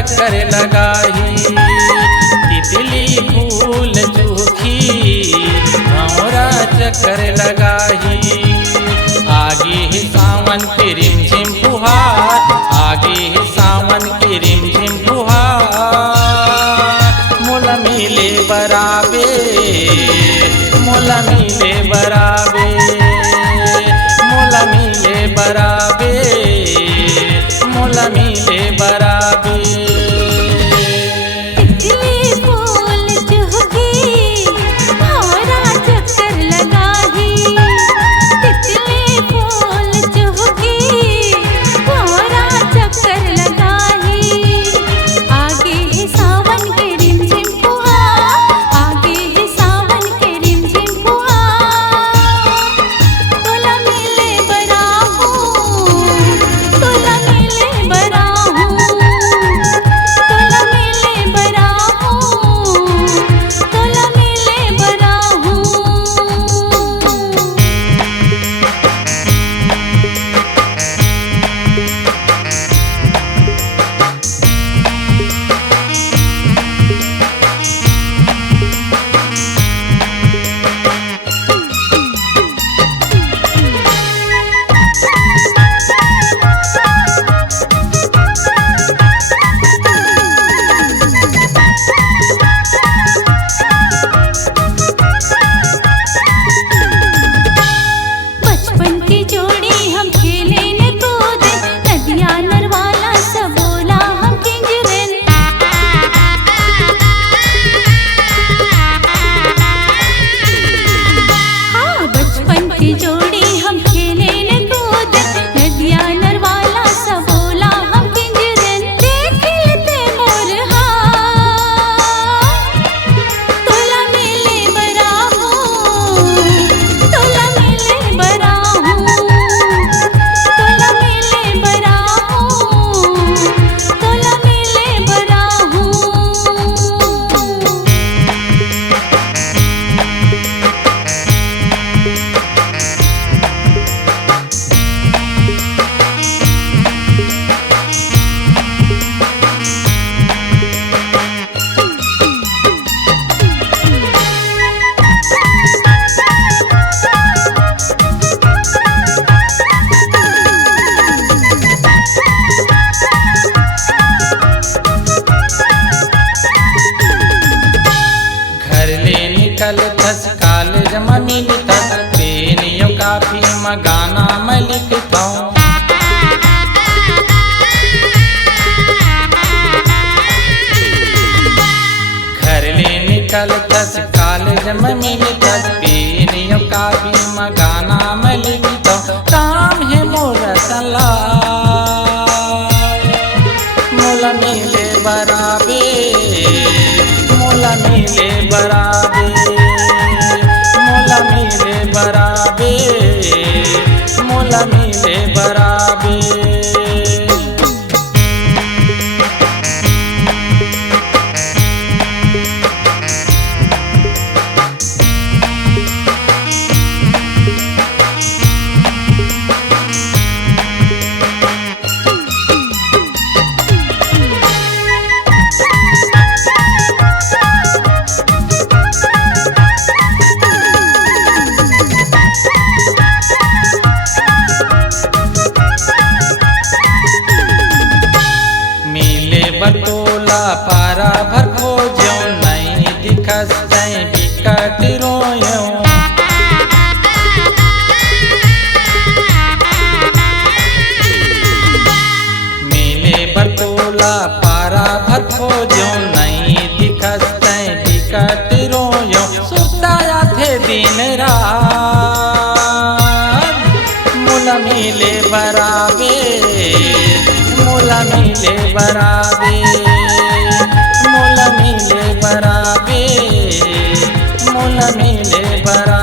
चक्कर लगाही। तितली फूल चूखी भंवरा चक्कर लगाही। आगे है सावन की रिमझिम फुहार, आगे है सावन की रिमझिम फुहार। मोला मिले बराबे, मोला मिले बराबे, मोला मिले बराबे, मोला मिले बराबे। तितली फूल चूखी भंवरा चक्कर लगाही। तितली फूल चूखी भंवरा चक्कर लगाही। आगे है सावन के रिमझिम फुहार, आगे है सावन के रिमझिम फुहार। तोला मिले बराहू, तोला मिले बराहू, तोला मिले बराहू, तोला मिले बराहू। बचपन की जोड़ी हम खेले न कूदे, नदिया नरवाला सब बोला हम किंजरन। हाँ, बचपन की जोड़ी हम खेले न कूदे, नदिया नरवाला सब बोला हम किंजरन। देख लेते मोर हाथ, तोला मिले बराहू, तोला मिले बराहू, तोला मिले बराहू, तोला मिले बराहू। घर ले निकल थस कॉलेज में मिलतस। पेनियो काफी में गाना मैं लिखता हूँ। घर ले निकल थस कॉलेज में मिलतस। पेनियो काफी में गाना मैं लिखता हूँ। काम है मोरा सलाह, मोला मिले बराबे, मोला मिले बराबे, मोला मिले बराबे, मोला मिले बराबे। बटोला पारा भर खोजो, नहीं दिखस तै बिकट रोयो। मिले बटोला पारा भर खोजो, नहीं दिखस तै बिकट रोयो। सुताया थे दिन रात, मोला मिले बराबे, मोला मिले बराबे, मोला मिले बराबे, मोला मिले बराबे।